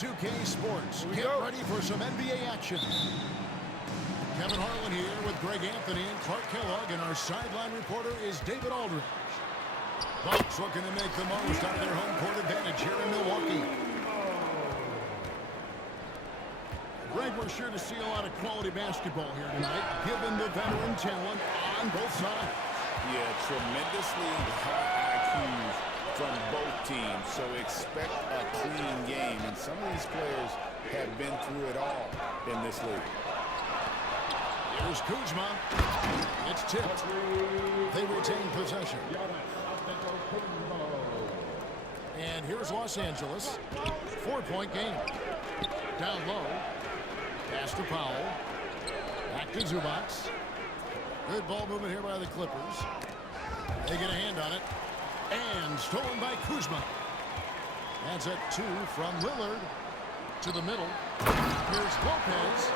2K Sports. Get ready for some NBA action. Kevin Harlan here with Greg Anthony and Clark Kellogg, and our sideline reporter is David Aldridge. Bucks looking to make the most out of their home court advantage here in Milwaukee. Greg, we're sure to see a lot of quality basketball here tonight, given the veteran talent on both sides. Yeah, tremendously high IQs from both teams, so expect a clean game. And some of these players have been through it all in this league. Here's Kuzma. It's tipped. They retain possession. And here's Los Angeles. 4-point game. Down low. Pass to Powell. Back to Zubac. Good ball movement here by the Clippers. They get a hand on it. And stolen by Kuzma. That's a 2 from Lillard to the middle. Here's Lopez.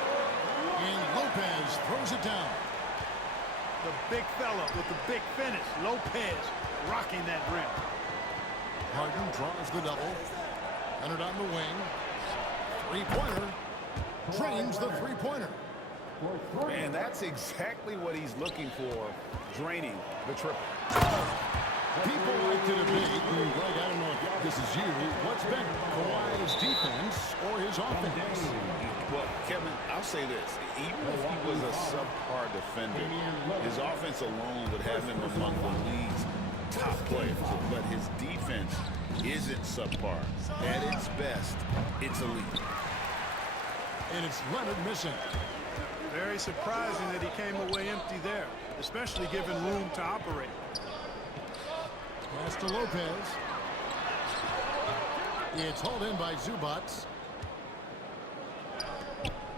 And Lopez throws it down. The big fella with the big finish. Lopez rocking that rim. Harden draws the double. Entered on the wing. Three-pointer. Drains the three-pointer. And that's exactly what he's looking for, draining the triple. People like to debate, and Greg, I don't know if this is you, what's better, Kawhi's defense or his offense? Well, Kevin, I'll say this. Even if he was a subpar defender, his offense alone would have him among the league's top players. But his defense isn't subpar. At its best, it's elite. And it's Leonard missing. Very surprising that he came away empty there, especially given room to operate. Pass to Lopez. It's hauled in by Zubac.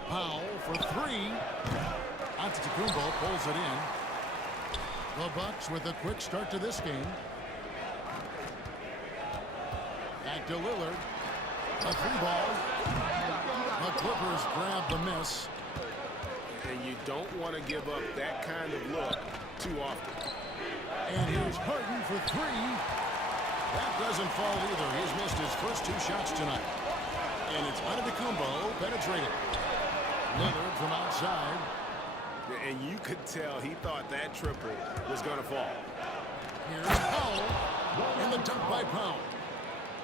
Powell for 3. Antetokounmpo pulls it in. The Bucks with a quick start to this game. Back to Lillard. A 3-ball. The Clippers grab the miss. And you don't want to give up that kind of look too often. And here's Harden for 3. That doesn't fall either. He's missed his first 2 shots tonight. And it's Antetokounmpo penetrated. Lillard from outside. And you could tell he thought that triple was going to fall. Here's Powell. And the dunk by Powell.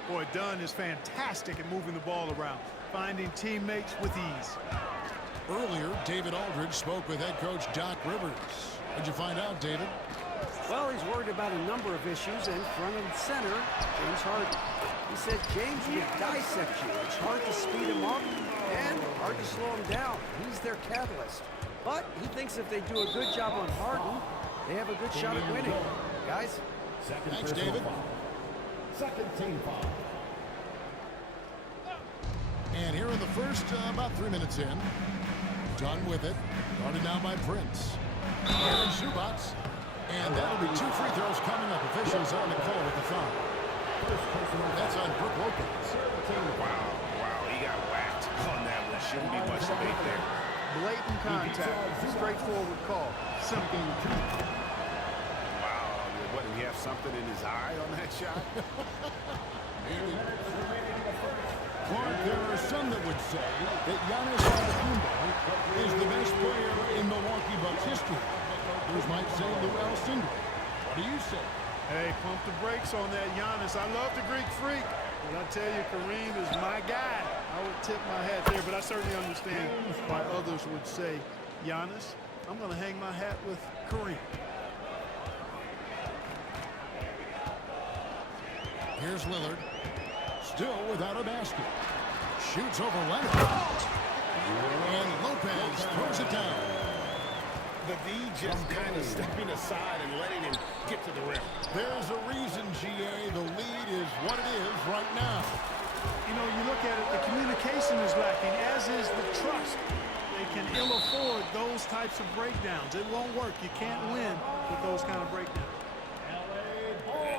Boy, Dunn is fantastic at moving the ball around, finding teammates with ease. Earlier, David Aldridge spoke with head coach Doc Rivers. What'd you find out, David? Well, he's worried about a number of issues, and front and center, James Harden. He said James will dissect you. It's hard to speed him up and hard to slow him down. He's their catalyst. But he thinks if they do a good job on Harden, they have a good shot at winning. Guys? Thanks, David. Second team foul. And here in the first, about 3 minutes in. Done with it. Guarded now by Prince. Here's Zubac. And that'll be 2 free throws coming up. Officials on the call with the foul. That's on Brook Lopez. Wow, he got whacked on that one. Shouldn't be much debate there. Blatant contact. Straightforward call. Simple. Wow, what, did he have something in his eye on that shot? Clark, there are some that would say that Giannis Antetokounmpo is the best player in Milwaukee Bucks history. Others might say Joel Embiid. What do you say? Hey, pump the brakes on that Giannis. I love the Greek freak. But I tell you, Kareem is my guy. I would tip my hat there, but I certainly understand why others would say Giannis. I'm going to hang my hat with Kareem. Here's Lillard. Still without a basket. Shoots over Leonard. And Lopez throws it down. The D just kind of stepping aside and letting him get to the rim. There's a reason, GA, the lead is what it is right now. You know, you look at it, the communication is lacking, as is the trust. They can ill afford those types of breakdowns. It won't work. You can't win with those kind of breakdowns.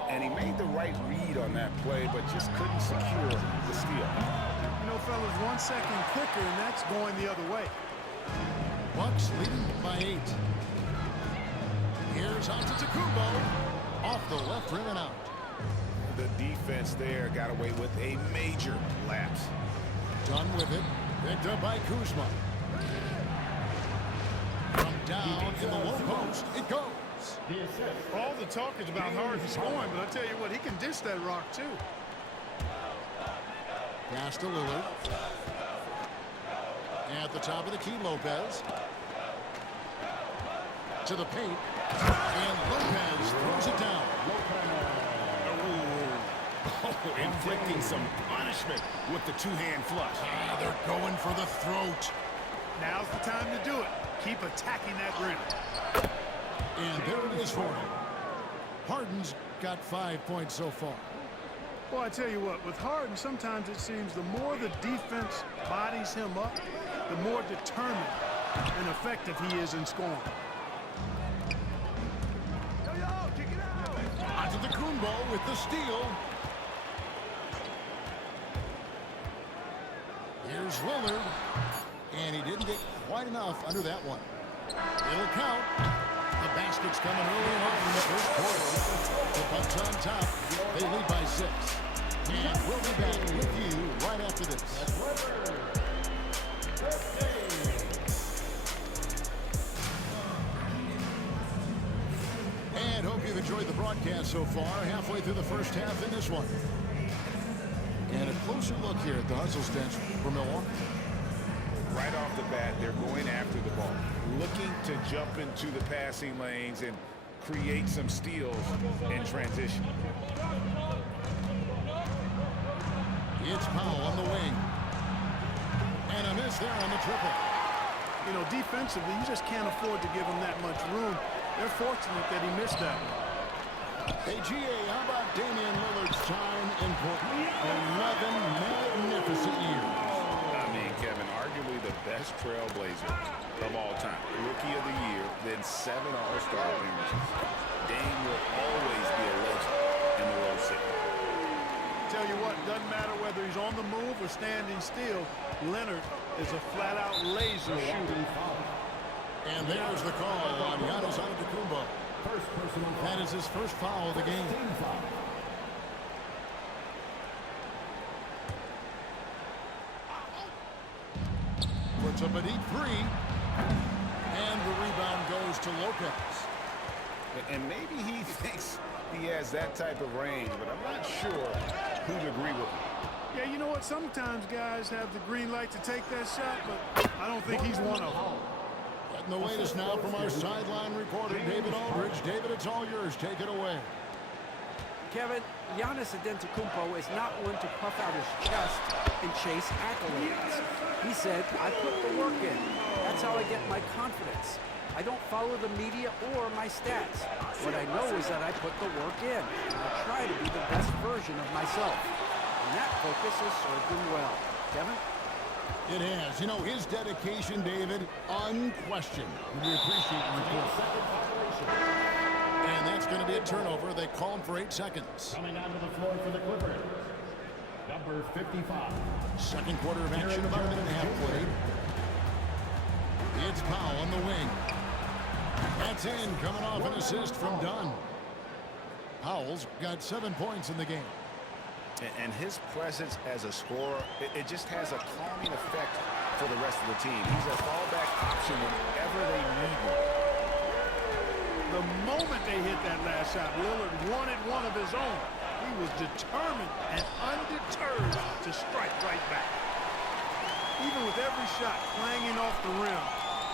And he made the right read on that play, but just couldn't secure the steal. You know, fellas, 1 second quicker, and that's going the other way. Bucks leading by 8. Here's Antetokounmpo. Off the left rim and out. The defense there got away with a major lapse. with it. Picked up by Kuzma. From down in the low post, it goes. All the talk is about Harden scoring, but I tell you what, he can dish that rock too. Pass to Lillard. At the top of the key, Lopez. To the paint. And Lopez throws it down. Oh, inflicting some punishment with the two-hand flush. They're going for the throat. Now's the time to do it. Keep attacking that rim. And there it is for him. Harden's got 5 points so far. Well, I tell you what, with Harden, sometimes it seems the more the defense bodies him up, the more determined and effective he is in scoring. Onto the Kumbo with the steal. Here's Lillard. And he didn't get quite enough under that one. It'll count. The basket's coming early and often in the first quarter. The Bucks on top. They lead by 6. And we'll be back with you right after this. And hope you've enjoyed the broadcast so far. Halfway through the first half in this one. And a closer look here at the hustle stance for Milwaukee. Right off the bat, they're going after the ball, looking to jump into the passing lanes and create some steals in transition. It's Powell on the wing. And a miss there on the triple. You know, defensively, you just can't afford to give him that much room. They're fortunate that he missed that one. Hey, GA, how about Damian Lillard's time in Portland? 11 magnificent years. I mean, Kevin, arguably the best trailblazer of all time. Rookie of the year, then 7 All-Star appearances. Dame will always be a legend in the Rose City. Tell you what, doesn't matter whether he's on the move or standing still, Leonard is a flat-out laser shooter. And there's the call on Giannis Antetokounmpo. That is his first foul of the game. Puts up a deep three. And the rebound goes to Lopez. And maybe he thinks he has that type of range, but I'm not sure who'd agree with him. Yeah, you know what? Sometimes guys have the green light to take that shot, but I don't think he's one of them. Getting the latest now from our sideline reporter, David Aldridge. David, it's all yours. Take it away. Kevin, Giannis Antetokounmpo is not one to puff out his chest and chase accolades. He said, I put the work in. That's how I get my confidence. I don't follow the media or my stats. What I know is that I put the work in. And I try to be the best version of myself. And that focus has served him well. Kevin? It has. You know, his dedication, David, unquestioned. We appreciate the report. And that's going to be a turnover. They call him for 8 seconds. Coming onto the floor for the Clippers, number 55. Second quarter of action, about a minute and a half played. It's Powell on the wing. That's in, coming off an assist from Dunn. Powell's got 7 points in the game. And his presence as a scorer, it just has a calming effect for the rest of the team. He's a fallback option whenever they need him. The moment they hit that last shot, Lillard wanted one of his own. He was determined and undeterred to strike right back. Even with every shot clanging off the rim,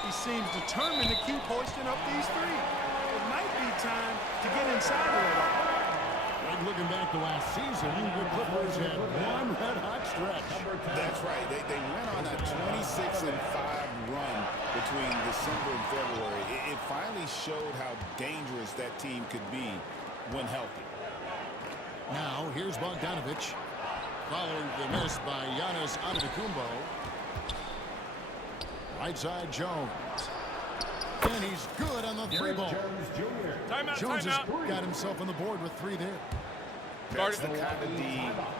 he seems determined to keep hoisting up these threes. It might be time to get inside of it all. Looking back to last season, the Clippers had one red-hot stretch. That's right. They went on a 26-5 run between December and February. It finally showed how dangerous that team could be when healthy. Now, here's Bogdanovich. Following the miss by Giannis Antetokounmpo. Right side, Jones. And he's good on the three ball. Jones has got himself on the board with 3 there. That's the kind of D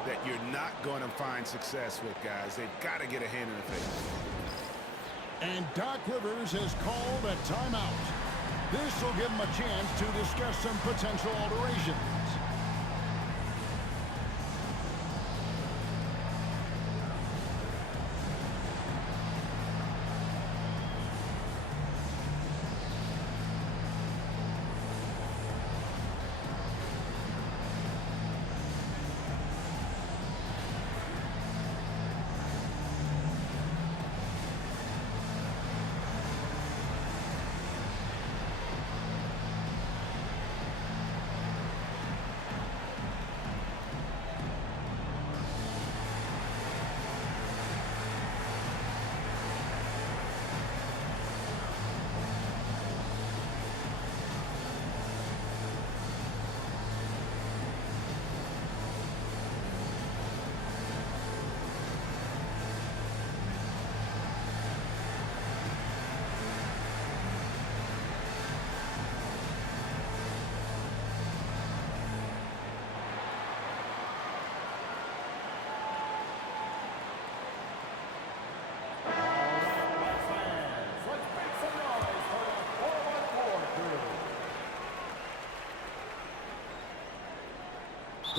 that you're not going to find success with, guys. They've got to get a hand in the face. And Doc Rivers has called a timeout. This will give him a chance to discuss some potential alterations.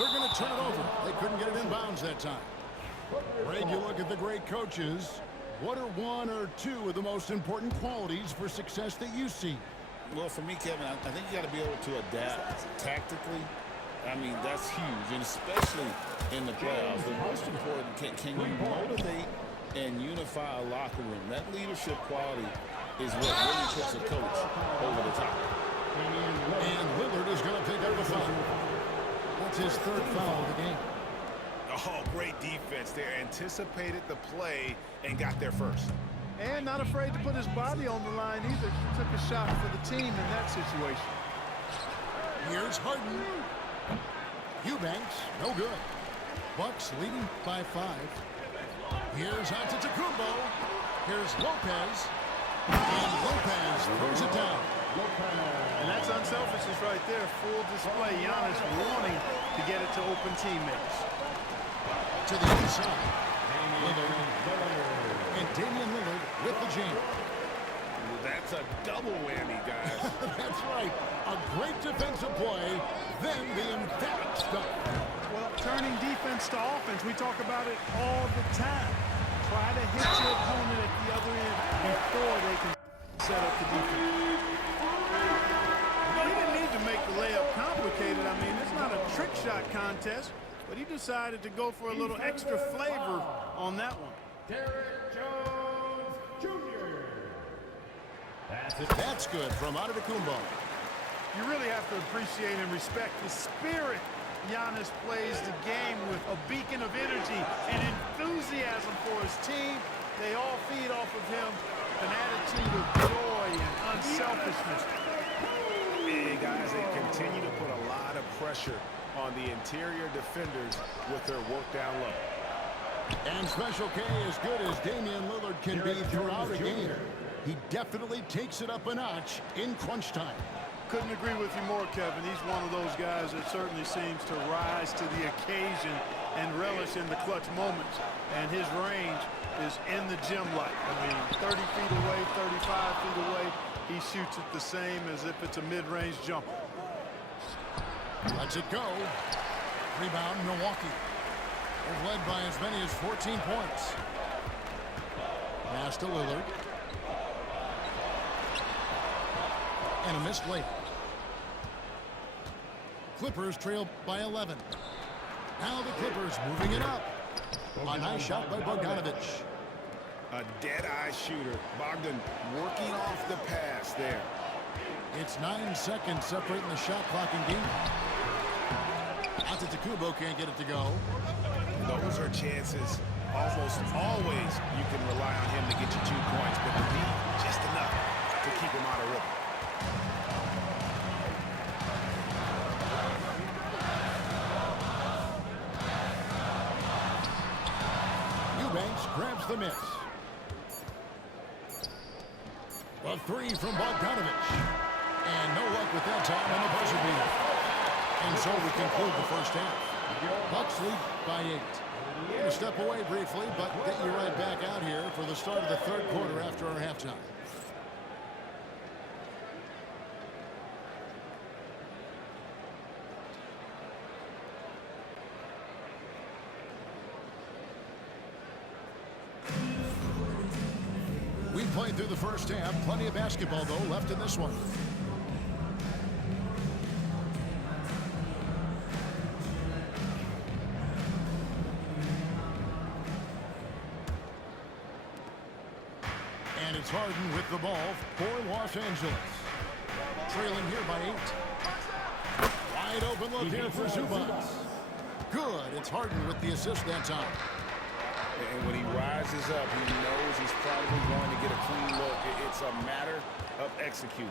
They're going to turn it over. They couldn't get it in bounds that time. Greg, you look at the great coaches. What are one or two of the most important qualities for success that you see? Well, for me, Kevin, I think you got to be able to adapt tactically. I mean, that's huge, and especially in the playoffs. The most important, can you motivate and unify a locker room? That leadership quality is what really puts a coach over the top. And Lillard is going to pick up a foul. That's his third foul of the game. Oh, great defense there. Anticipated the play and got there first. And not afraid to put his body on the line either. He took a shot for the team in that situation. Here's Harden. Eubanks, no good. Bucks leading by 5. Here's Antetokounmpo. Here's Lopez. And Lopez throws it down. And that's unselfishness right there. Full display. Giannis wanting to get it to open teammates. To the inside. Lillard. And Damian Lillard with the jam. That's a double whammy, guys. That's right. A great defensive play, then the emphatic stuff. Well, turning defense to offense, we talk about it all the time. Try to hit your opponent at the other end before they can set up the defense. He didn't need to make the layup complicated. I mean, it's not a trick shot contest, but he decided to go for a little extra flavor on that one. Derek Jones Jr. That's good from Antetokounmpo. You really have to appreciate and respect the spirit Giannis plays the game with, a beacon of energy and enthusiasm for his team. They all feed off of him, an attitude of joy and unselfishness. Hey, guys, they continue to put a lot of pressure on the interior defenders with their work down low. And Special K, as good as Damian Lillard can be throughout a game, he definitely takes it up a notch in crunch time. Couldn't agree with you more, Kevin. He's one of those guys that certainly seems to rise to the occasion and relish in the clutch moments. And his range is in the gym like. I mean, 30 feet away, 35 feet away, he shoots it the same as if it's a mid-range jumper. Lets it go. Rebound, Milwaukee. They've led by as many as 14 points. Pass to Lillard. And a missed layup. Clippers trail by 11. Now the Clippers moving it up. A nice shot by Bogdanovich. A dead-eye shooter. Bogdan working off the pass there. It's 9 seconds separating the shot clock and game. Antetokounmpo can't get it to go. Those are chances. Almost always you can rely on him to get you 2 points, but to be just enough to keep him out of rhythm. Eubanks grabs the miss. A 3 from Bogdanovich. And no luck with that time on the buzzer beater. And so we conclude the first half. Bucks lead by 8. We're going to step away briefly, but get you right back out here for the start of the third quarter after our halftime. We played through the first half. Plenty of basketball, though, left in this one. And it's Harden with the ball for Los Angeles. Trailing here by 8. Wide open look here for Zubac. Good. It's Harden with the assist that time. And when he rises up, he knows he's probably going to get a clean look. It's a matter of executing.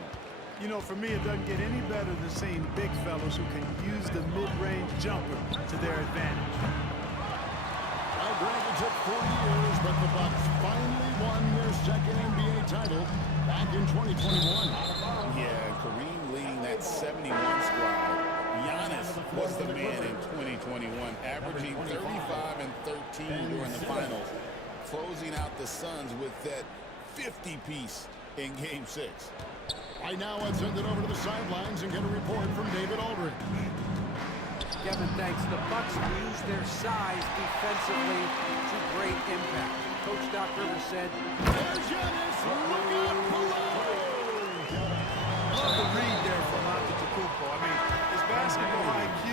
You know, for me, it doesn't get any better than seeing big fellas who can use the mid-range jumper to their advantage. Well, Greg, it took 40 years, but the Bucks finally won their second NBA title back in 2021. Yeah, Kareem leading that 71 squad. Giannis was the man in 2021, averaging 35 and 13 during the finals, closing out the Suns with that 50-piece in Game 6. Right now, let's send it over to the sidelines and get a report from David Aldridge. Kevin thanks the Bucks use their size defensively to great impact. Coach Doc Rivers said, There's Giannis. Look out below. Love the read there from Antetokounmpo. I mean, his basketball IQ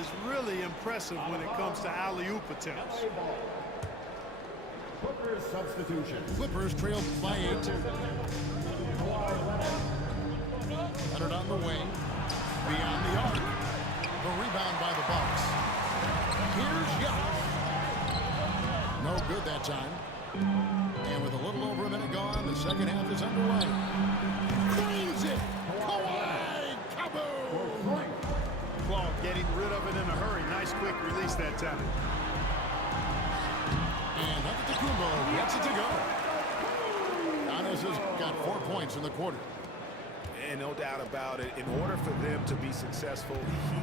is really impressive when it comes to alley-oop attempts. Clippers substitution. Clippers trail by 8. Leonard on the wing. Beyond the arc. The rebound by the Bucks. Here's Giannis. No good that time. And with a little over a minute gone, the second half is underway. Cleans it. Kawhi. Kaboom. Claude getting rid of it in a hurry. Nice quick release that time. And Antetokounmpo gets it to go. Giannis has got 4 points in the quarter. And no doubt about it, in order for them to be successful,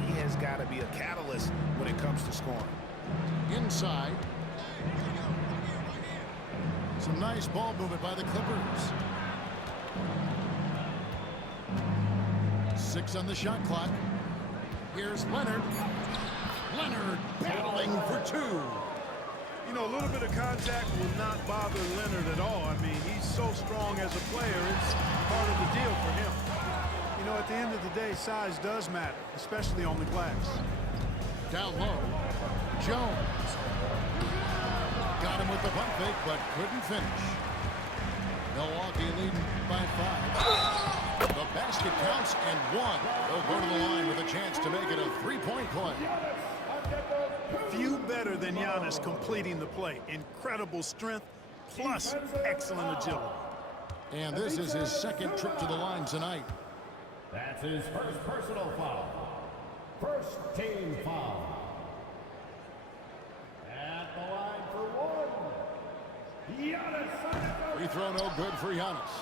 he has got to be a catalyst when it comes to scoring. Inside. Some nice ball movement by the Clippers. 6 on the shot clock. Here's Leonard. Leonard battling for 2. You know, a little bit of contact will not bother Leonard at all. I mean, he's so strong as a player. It's part of the deal for him. You know, at the end of the day, size does matter, especially on the glass. Down low. Jones. Got him with the pump fake, but couldn't finish. Milwaukee leading by 5. The basket counts and 1. They'll go to the line with a chance to make it a 3-point play. Few better than Giannis completing the play. Incredible strength, plus excellent agility. And this is his second trip to the line tonight. That's his first personal foul. First team foul. At the line for 1. Giannis. Free throw no good for Giannis.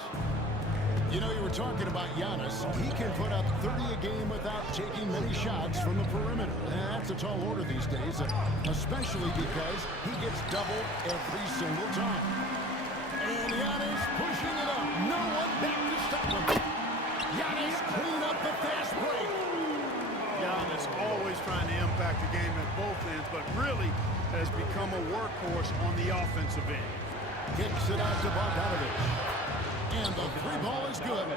You know, you were talking about Giannis. He can put up 30 a game without taking many shots from the perimeter. And that's a tall order these days, especially because he gets doubled every single time. And Giannis pushing it up. No one back to stop him. Giannis clean up the fast break. Giannis always trying to impact the game at both ends, but really has become a workhorse on the offensive end. Kicks it out to Bogdanovich. And the 3 ball is good.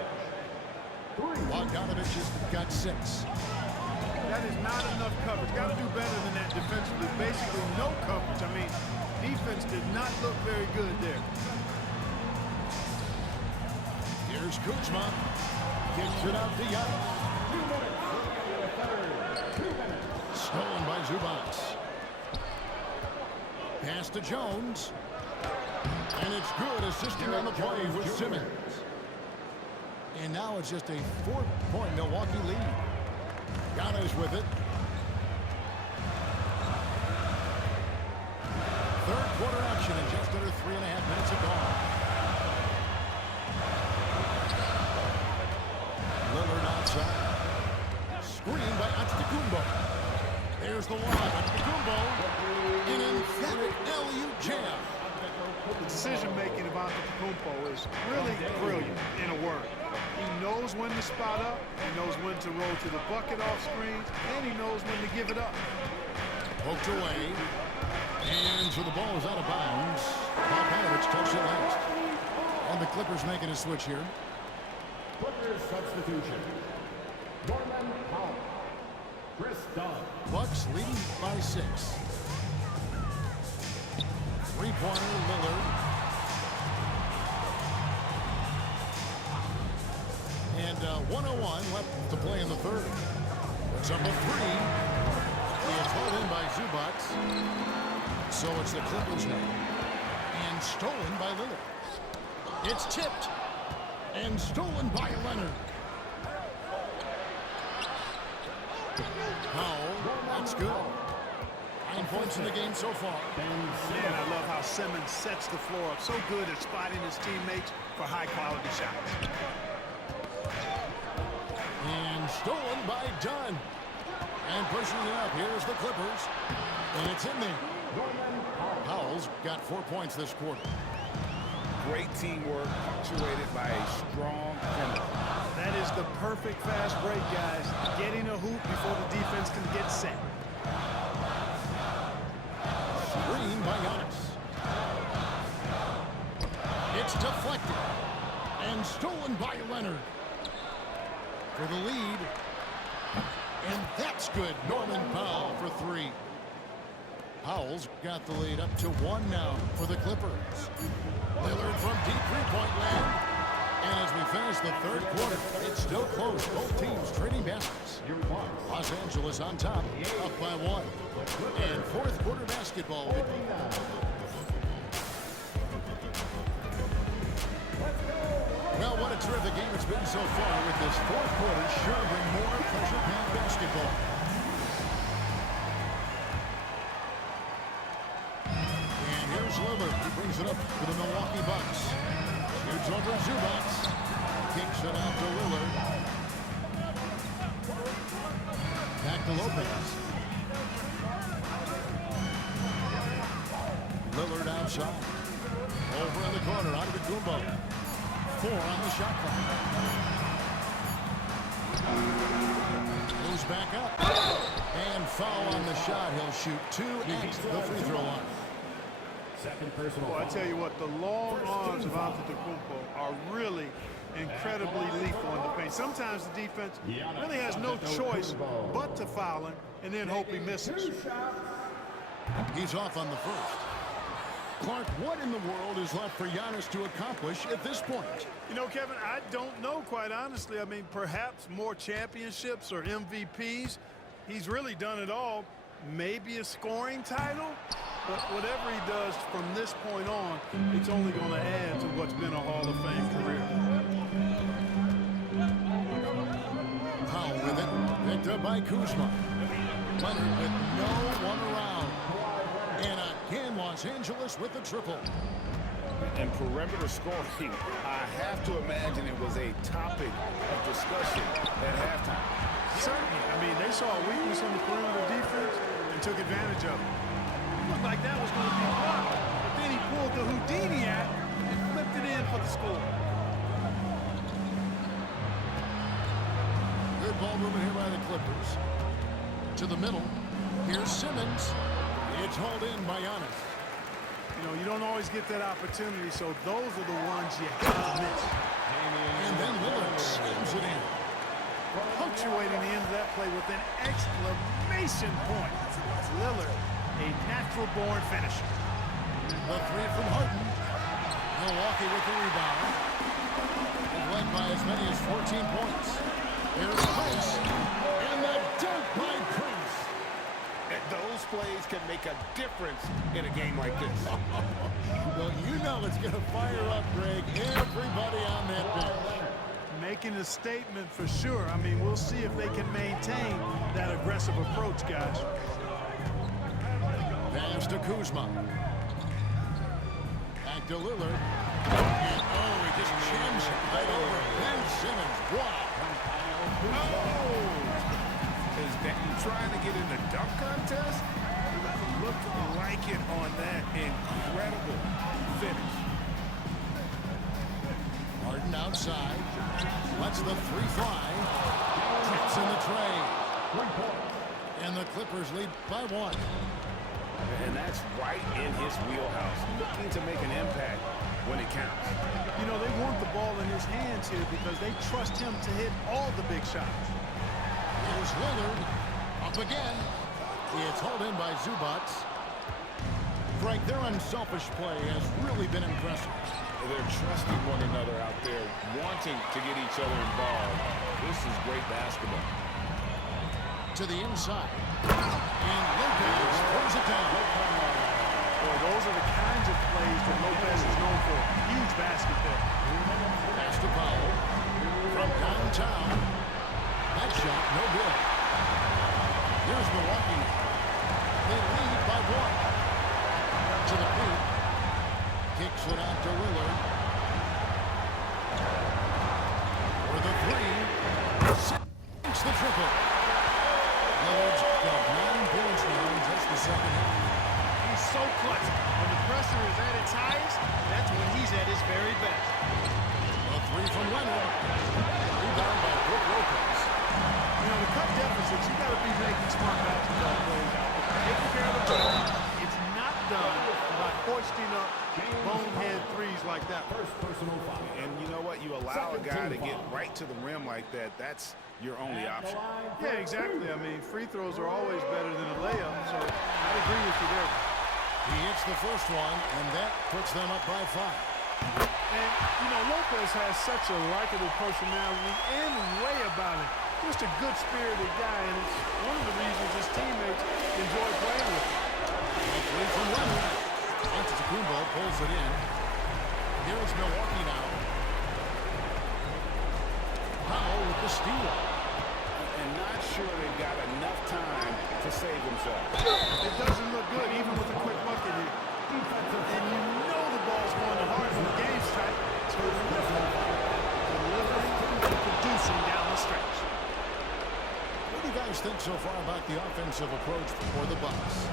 Bogdanovich has got 6. That is not enough coverage. Got to do better than that defensively. Basically no coverage. I mean, defense did not look very good there. Here's Kuzma. Kicks it out to Giannis. 2 minutes. Stolen by Zubac. Pass to Jones. And it's good, assisting on the play with Simmons. And now it's just a 4-point Milwaukee lead. Giannis with it. Third quarter action in just under 3.5 minutes of gone. Lillard outside. Screen by Antetokounmpo. There's the one. Antetokounmpo. An emphatic LU jam. The decision-making about Antetokounmpo is really brilliant, in a word. He knows when to spot up, he knows when to roll to the bucket off screen, and he knows when to give it up. Poked away. And so the ball is out of bounds. Bogdanovich touched it last. And the Clippers making a switch here. Clippers substitution. Norman Powell. Chris Dunn. Bucks leading by 6. Three-pointer, Lillard. And 1:01 left to play in the third. It's up a 3. It's held in by Zubac. So it's the Clippers now. And stolen by Lillard. It's tipped. And stolen by Leonard. Powell, that's good. 9 points in the game so far. Man, I love how Simmons sets the floor up. So good at spotting his teammates for high-quality shots. And stolen by Dunn. And pushing it up. Here's the Clippers. And it's in there. Powell's got 4 points this quarter. Great teamwork punctuated by a strong perimeter. That is the perfect fast break, guys. Getting a hoop before the defense can get set. Screen by Giannis. It's deflected. And stolen by Leonard. For the lead. And that's good. Norman Powell for three. Powell's got the lead up to one now for the Clippers. Lillard from deep three-point land. And as we finish the third quarter, it's still close. Both teams trading baskets. Los Angeles on top, up by one. And fourth quarter basketball. Well, what a terrific game it's been so far with this fourth quarter. Sure bring more pressure-packed basketball. And here's Lillard. He brings it up for the Milwaukee Bucks. Shoots over Zubac. Kicks it out to Lillard. Back to Lopez. Lillard outside. Over in the corner, Antetokounmpo. 4 on the shot clock. Moves back up. And foul on the shot. He'll shoot 2 at the free throw line. Second personal Well, I foul. tell you what, the long arms of Antetokounmpo are really incredibly lethal in the paint. Sometimes the defense really has no choice but to foul him and then hope he misses. He's off on the first. Clark, what in the world is left for Giannis to accomplish at this point? You know, Kevin, I don't know, quite honestly. I mean, perhaps more championships or MVPs. He's really done it all. Maybe a scoring title? But whatever he does from this point on, it's only going to add to what's been a Hall of Fame career. Powell with it. Picked up by Kuzma. Leonard with no one around. And again, Los Angeles with the triple. And perimeter scoring, I have to imagine it was a topic of discussion at halftime. Certainly. I mean, they saw a weakness on the perimeter defense and took advantage of it. It looked like that was going to be blocked, but then he pulled the Houdini out and flipped it in for the score. Good ball movement here by the Clippers. To the middle. Here's Simmons. It's hauled in by Giannis. You know, you don't always get that opportunity, so those are the ones you have to miss. And then Lillard slams it in. Punctuating the end of that play with an exclamation point. Lillard, a natural-born finisher. The three from Harden. Milwaukee with the rebound. It led by as many as 14 points. Here's Prince. And the dunk by Prince. And those plays can make a difference in a game like this. Well, you know it's going to fire up, Greg. Everybody on that bench. Making a statement for sure. I mean, we'll see if they can maintain that aggressive approach, guys. Pass to Kuzma. Back to Lillard. And he just chims right over Ben Simmons. Wow. Oh! Is Damian trying to get in the dunk contest? Looked like it on that incredible finish. Harden outside. Lets the three fly. Taps in the tray. And the Clippers lead by 1. And that's right in his wheelhouse. Looking to make an impact when it counts. You know, they want the ball in his hands here because they trust him to hit all the big shots. Here's Lillard. Up again. It's hauled in by Zubac. Frank, their unselfish play has really been impressive. They're trusting one another out there, wanting to get each other involved. This is great basketball. To the inside. And Lopez throws it down. Boy, those are the kinds of plays that Lopez is known for. Huge basket there. Pass to Powell. From downtown. That shot, no good. Here's Milwaukee. They lead by 1. To the paint. Kicks it out to Lillard. For the three. Sinks the triple. Lillard's got 9 points now in just the second half. He's so clutch. When the pressure is at its highest, that's when he's at his very bonehead threes like that. First personal foul. And you know what? You allow a guy to get right to the rim like that. That's your only option. Yeah, exactly. I mean, free throws are always better than a layup, so I'd agree with you there. He hits the first one, and that puts them up by 5. And, you know, Lopez has such a likable personality and way about him. Just a good-spirited guy, and it's one of the reasons his teammates enjoy playing with him. Three from Leonard. Antetokounmpo pulls it in. Here's Milwaukee now. Powell with the steal. And not sure they've got enough time to save themselves. It doesn't look good, even with a quick bucket here. And you know the ball's going to Harden when the game's tight. Delivering and producing down the stretch. What do you guys think so far about the offensive approach for the Bucks?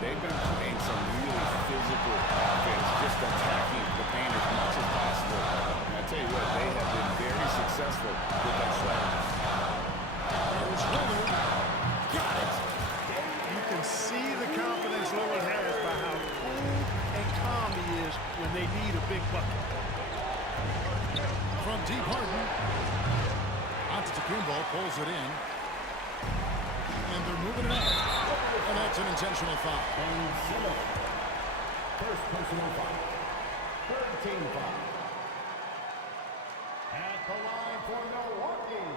They've been playing some really physical offense, just attacking the paint as much as possible. And I tell you what, they have been very successful with that strategy. There's Lillard. Got it. You can see the confidence Lillard has by how cool and calm he is when they need a big bucket. From deep Harden. Antetokounmpo pulls it in. And they're moving it up. And that's an intentional foul. First personal foul. Third team foul. At the line for Milwaukee,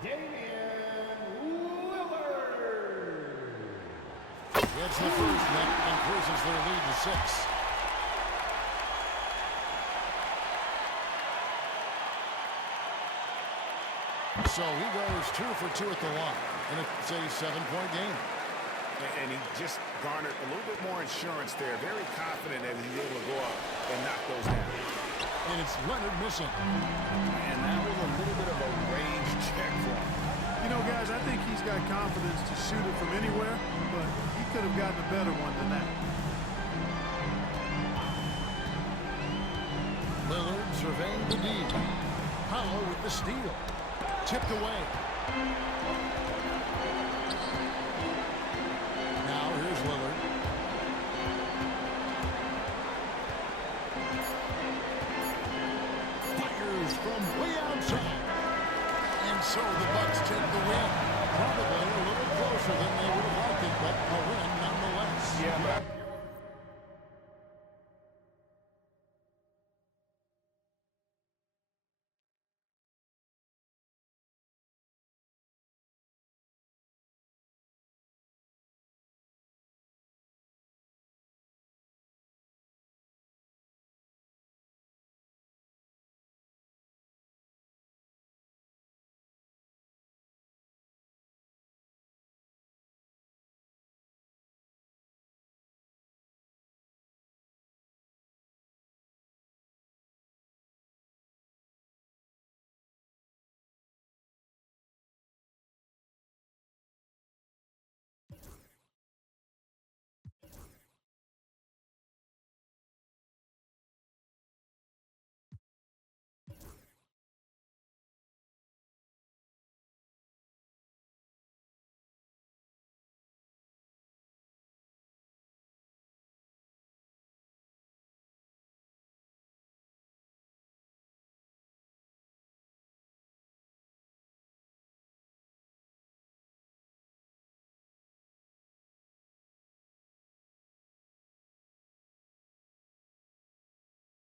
Damian Lillard. Gets the first, that increases their lead to 6. So he goes 2 for 2 at the line. And it's a 7-point game. And he just garnered a little bit more insurance there. Very confident that he's able to go up and knock those down. And it's Leonard missing. And that was a little bit of a range check for him. You know, guys, I think he's got confidence to shoot it from anywhere, but he could have gotten a better one than that. Lillard surveying the D. Powell with the steal. Tipped away. Now here's Lillard. Fires from way outside. And so the Bucks take the win. Probably a little closer than they would have liked it, but a win nonetheless. Yeah, but